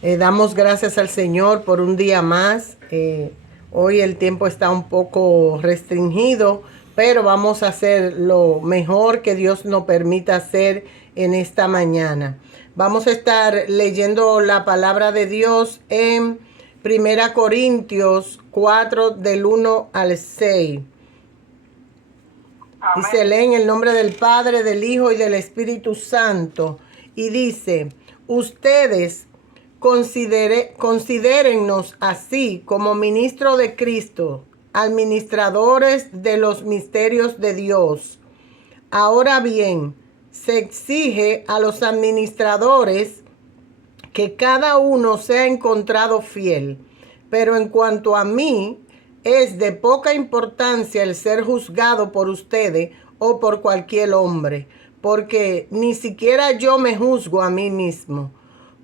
Damos gracias al Señor por un día más. Hoy el tiempo está un poco restringido, pero vamos a hacer lo mejor que Dios nos permita hacer en esta mañana. Vamos a estar leyendo la palabra de Dios en Primera Corintios 4 del 1 al 6. Y se lee en el nombre del Padre, del Hijo y del Espíritu Santo. Y dice, ustedes considérennos así como ministros de Cristo, administradores de los misterios de Dios. Ahora bien, se exige a los administradores que cada uno sea encontrado fiel. Pero en cuanto a mí, es de poca importancia el ser juzgado por ustedes o por cualquier hombre, porque ni siquiera yo me juzgo a mí mismo,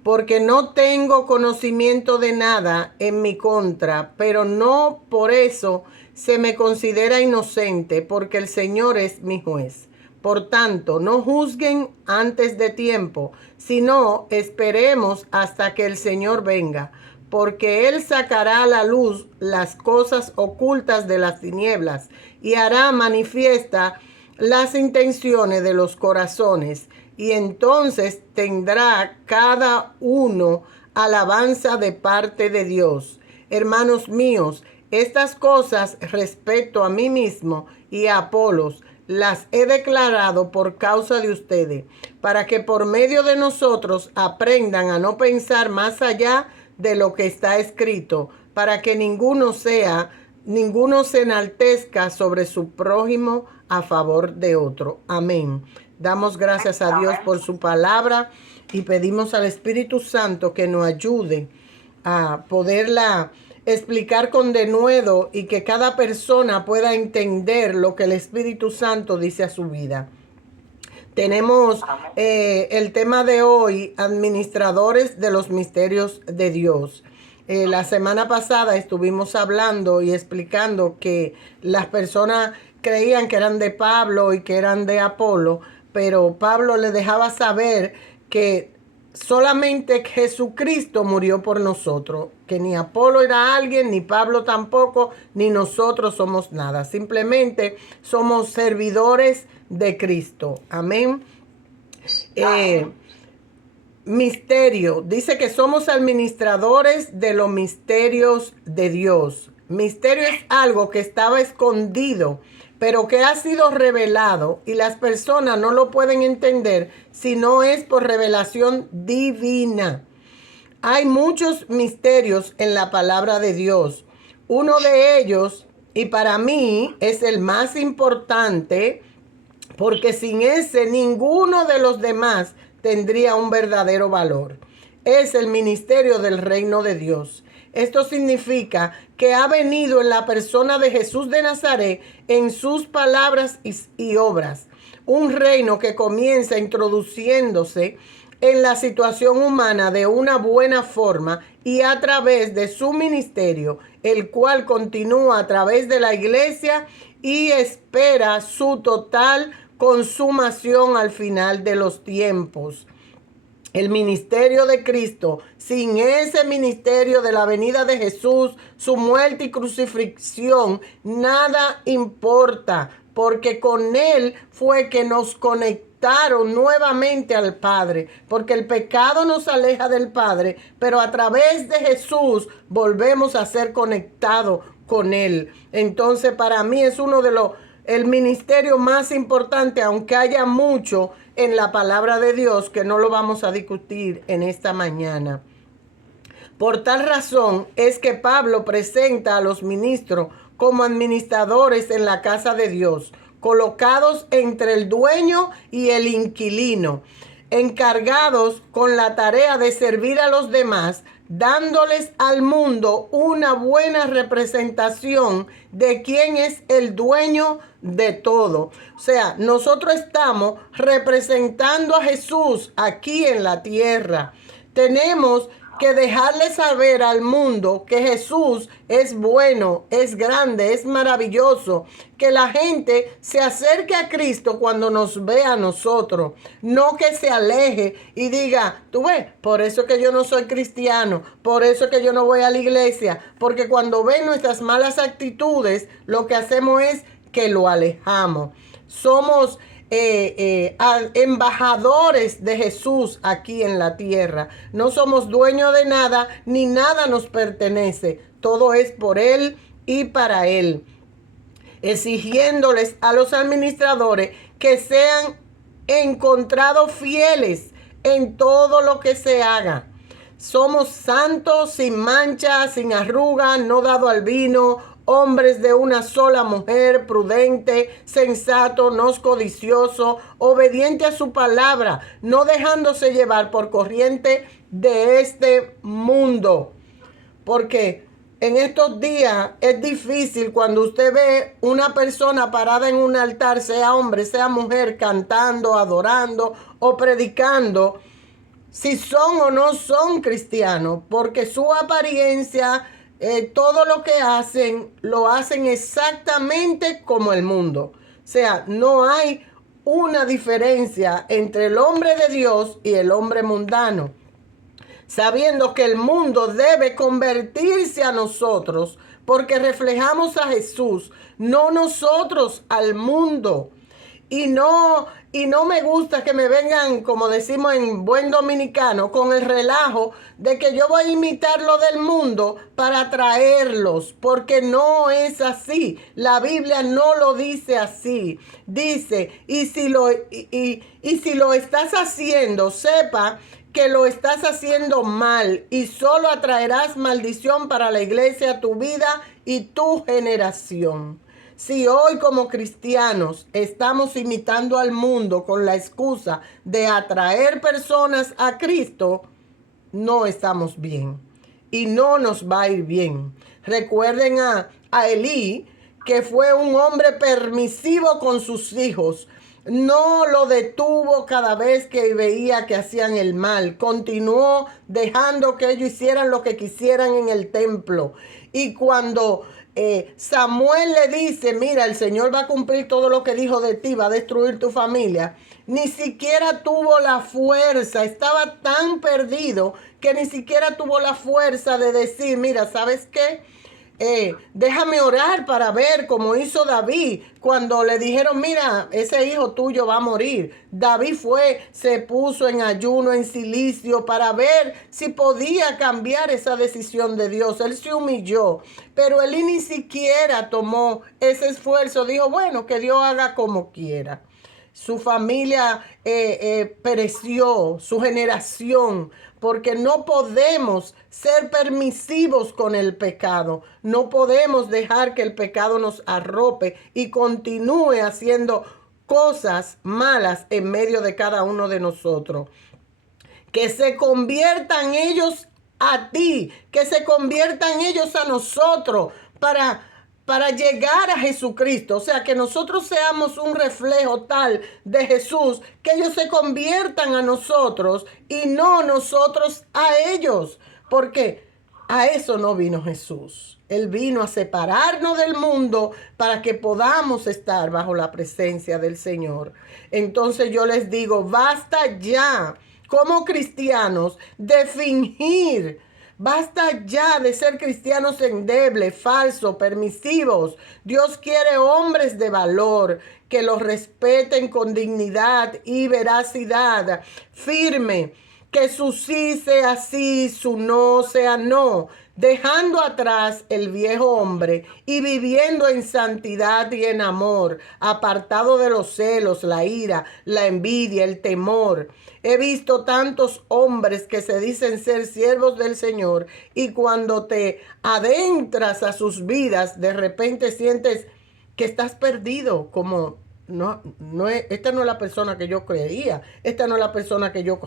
porque no tengo conocimiento de nada en mi contra, pero no por eso se me considera inocente, porque el Señor es mi juez. Por tanto, no juzguen antes de tiempo, sino esperemos hasta que el Señor venga, porque Él sacará a la luz las cosas ocultas de las tinieblas y hará manifiesta las intenciones de los corazones, y entonces tendrá cada uno alabanza de parte de Dios. Hermanos míos, estas cosas respecto a mí mismo y a Apolos las he declarado por causa de ustedes, para que por medio de nosotros aprendan a no pensar más allá de lo que está escrito, para que ninguno se enaltezca sobre su prójimo a favor de otro. Amén. Damos gracias a Dios por su palabra y pedimos al Espíritu Santo que nos ayude a poderla explicar con denuedo y que cada persona pueda entender lo que el Espíritu Santo dice a su vida. Tenemos el tema de hoy, administradores de los misterios de Dios. La semana pasada estuvimos hablando y explicando que las personas creían que eran de Pablo y que eran de Apolo, pero Pablo le dejaba saber que solamente Jesucristo murió por nosotros, que ni Apolo era alguien, ni Pablo tampoco, ni nosotros somos nada. Simplemente somos servidores de Cristo. Amén. Misterio. Dice que somos administradores de los misterios de Dios. Misterio es algo que estaba escondido, pero que ha sido revelado y las personas no lo pueden entender si no es por revelación divina. Hay muchos misterios en la palabra de Dios. Uno de ellos, y para mí es el más importante, porque sin ese ninguno de los demás tendría un verdadero valor. Es el ministerio del reino de Dios. Esto significa que ha venido en la persona de Jesús de Nazaret en sus palabras y obras. Un reino que comienza introduciéndose en la situación humana de una buena forma y a través de su ministerio, el cual continúa a través de la iglesia y espera su total consumación al final de los tiempos. El ministerio de Cristo, sin ese ministerio de la venida de Jesús, su muerte y crucifixión, nada importa, porque con Él fue que nos conectaron nuevamente al Padre, porque el pecado nos aleja del Padre, pero a través de Jesús volvemos a ser conectados con Él. Entonces, para mí es uno de el ministerio más importante, aunque haya mucho en la palabra de Dios que no lo vamos a discutir en esta mañana. Por tal razón es que Pablo presenta a los ministros como administradores en la casa de Dios, colocados entre el dueño y el inquilino, encargados con la tarea de servir a los demás, dándoles al mundo una buena representación de quién es el dueño de todo. O sea, nosotros estamos representando a Jesús aquí en la tierra. Tenemos que dejarle saber al mundo que Jesús es bueno, es grande, es maravilloso, que la gente se acerque a Cristo cuando nos ve a nosotros, no que se aleje y diga, tú ves, por eso que yo no soy cristiano, por eso que yo no voy a la iglesia, porque cuando ven nuestras malas actitudes, lo que hacemos es que lo alejamos. Somos embajadores de Jesús aquí en la tierra. No somos dueños de nada, ni nada nos pertenece. Todo es por Él y para Él. Exigiéndoles a los administradores que sean encontrados fieles en todo lo que se haga. Somos santos, sin mancha, sin arruga, no dado al vino, hombres de una sola mujer, prudente, sensato, no codicioso, obediente a su palabra, no dejándose llevar por corriente de este mundo. Porque en estos días es difícil cuando usted ve una persona parada en un altar, sea hombre, sea mujer, cantando, adorando o predicando, si son o no son cristianos, porque su apariencia, todo lo que hacen, lo hacen exactamente como el mundo. O sea, no hay una diferencia entre el hombre de Dios y el hombre mundano. Sabiendo que el mundo debe convertirse a nosotros, porque reflejamos a Jesús, no nosotros al mundo. Y no me gusta que me vengan, como decimos en buen dominicano, con el relajo de que yo voy a imitar lo del mundo para atraerlos, porque no es así. La Biblia no lo dice así. Dice, y si lo estás haciendo, sepa que lo estás haciendo mal y solo atraerás maldición para la iglesia, tu vida y tu generación. Si hoy como cristianos estamos imitando al mundo con la excusa de atraer personas a Cristo, no estamos bien y no nos va a ir bien. Recuerden a Elí, que fue un hombre permisivo con sus hijos. No lo detuvo cada vez que veía que hacían el mal. Continuó dejando que ellos hicieran lo que quisieran en el templo. Y cuando Samuel le dice, mira, el Señor va a cumplir todo lo que dijo de ti, va a destruir tu familia, ni siquiera tuvo la fuerza, estaba tan perdido que ni siquiera tuvo la fuerza de decir, mira, ¿sabes qué? Déjame orar para ver, como hizo David cuando le dijeron, mira, ese hijo tuyo va a morir. David se puso en ayuno, en silicio, para ver si podía cambiar esa decisión de Dios. Él se humilló, pero él ni siquiera tomó ese esfuerzo. Dijo, bueno, que Dios haga como quiera. Su familia pereció, su generación, porque no podemos ser permisivos con el pecado. No podemos dejar que el pecado nos arrope y continúe haciendo cosas malas en medio de cada uno de nosotros. Que se conviertan ellos a ti, que se conviertan ellos a nosotros para llegar a Jesucristo. O sea, que nosotros seamos un reflejo tal de Jesús, que ellos se conviertan a nosotros y no nosotros a ellos. Porque a eso no vino Jesús. Él vino a separarnos del mundo para que podamos estar bajo la presencia del Señor. Entonces yo les digo, basta ya como cristianos de fingir. Basta ya de ser cristianos endebles, falsos, permisivos. Dios quiere hombres de valor que los respeten con dignidad y veracidad. Firme, que su sí sea sí, su no sea no, dejando atrás el viejo hombre y viviendo en santidad y en amor, apartado de los celos, la ira, la envidia, el temor. He visto tantos hombres que se dicen ser siervos del Señor y cuando te adentras a sus vidas, de repente sientes que estás perdido, como esta no es la persona que yo creía, esta no es la persona que yo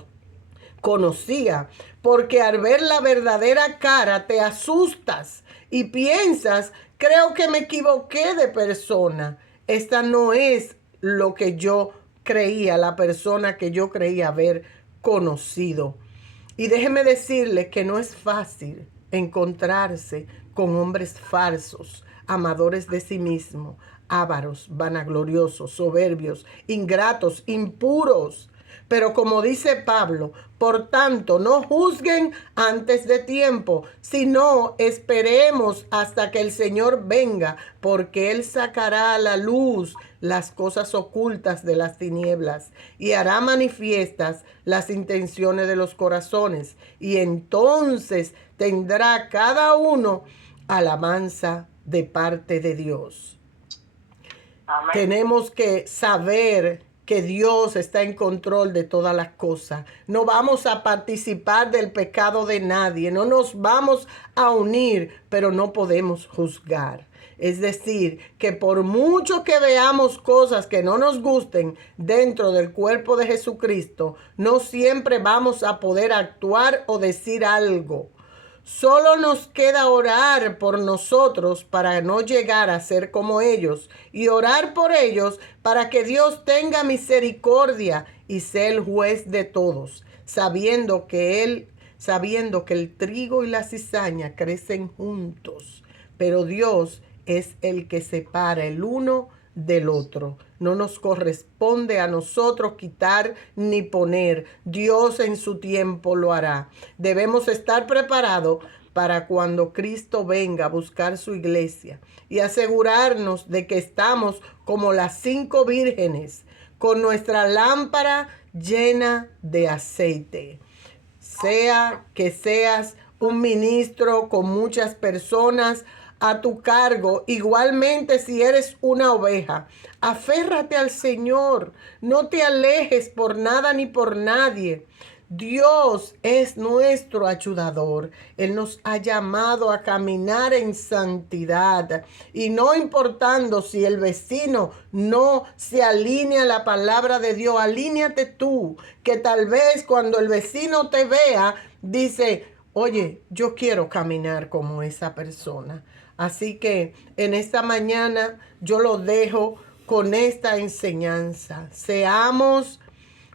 conocía, porque al ver la verdadera cara te asustas y piensas, creo que me equivoqué de persona. Esta no es lo que yo creía, la persona que yo creía haber conocido. Y déjeme decirle que no es fácil encontrarse con hombres falsos, amadores de sí mismos, ávaros, vanagloriosos, soberbios, ingratos, impuros. Pero como dice Pablo, por tanto, no juzguen antes de tiempo, sino esperemos hasta que el Señor venga, porque Él sacará a la luz las cosas ocultas de las tinieblas y hará manifiestas las intenciones de los corazones. Y entonces tendrá cada uno alabanza de parte de Dios. Amén. Tenemos que saber que Dios está en control de todas las cosas. No vamos a participar del pecado de nadie, no nos vamos a unir, pero no podemos juzgar. Es decir, que por mucho que veamos cosas que no nos gusten dentro del cuerpo de Jesucristo, no siempre vamos a poder actuar o decir algo. Solo nos queda orar por nosotros para no llegar a ser como ellos y orar por ellos para que Dios tenga misericordia y sea el juez de todos, sabiendo que el trigo y la cizaña crecen juntos, pero Dios es el que separa el uno del otro. No nos corresponde a nosotros quitar ni poner. Dios en su tiempo lo hará. Debemos estar preparados para cuando Cristo venga a buscar su iglesia y asegurarnos de que estamos como las 5 vírgenes con nuestra lámpara llena de aceite. Sea que seas un ministro con muchas personas a tu cargo, igualmente si eres una oveja, aférrate al Señor, no te alejes por nada ni por nadie. Dios es nuestro ayudador. Él nos ha llamado a caminar en santidad y no importando si el vecino no se alinea a la palabra de Dios, alíneate tú, que tal vez cuando el vecino te vea, dice, oye, yo quiero caminar como esa persona. Así que en esta mañana yo lo dejo con esta enseñanza. Seamos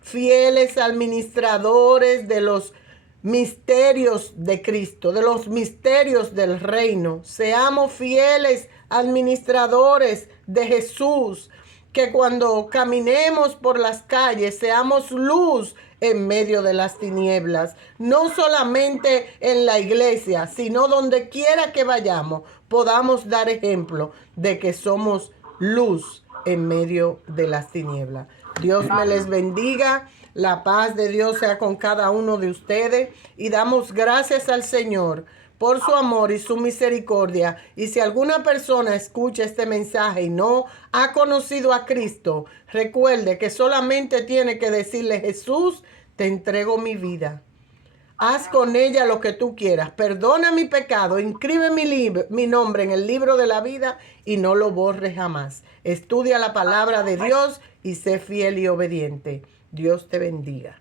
fieles administradores de los misterios de Cristo, de los misterios del reino. Seamos fieles administradores de Jesús. Que cuando caminemos por las calles seamos luz en medio de las tinieblas, no solamente en la iglesia, sino donde quiera que vayamos, podamos dar ejemplo de que somos luz en medio de las tinieblas. Dios me les bendiga, la paz de Dios sea con cada uno de ustedes y damos gracias al Señor por su amor y su misericordia. Y si alguna persona escucha este mensaje y no ha conocido a Cristo, recuerde que solamente tiene que decirle, Jesús, te entrego mi vida. Haz con ella lo que tú quieras. Perdona mi pecado. Inscribe mi nombre en el libro de la vida y no lo borres jamás. Estudia la palabra de Dios y sé fiel y obediente. Dios te bendiga.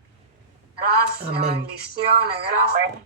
Gracias, amén. Bendiciones, gracias.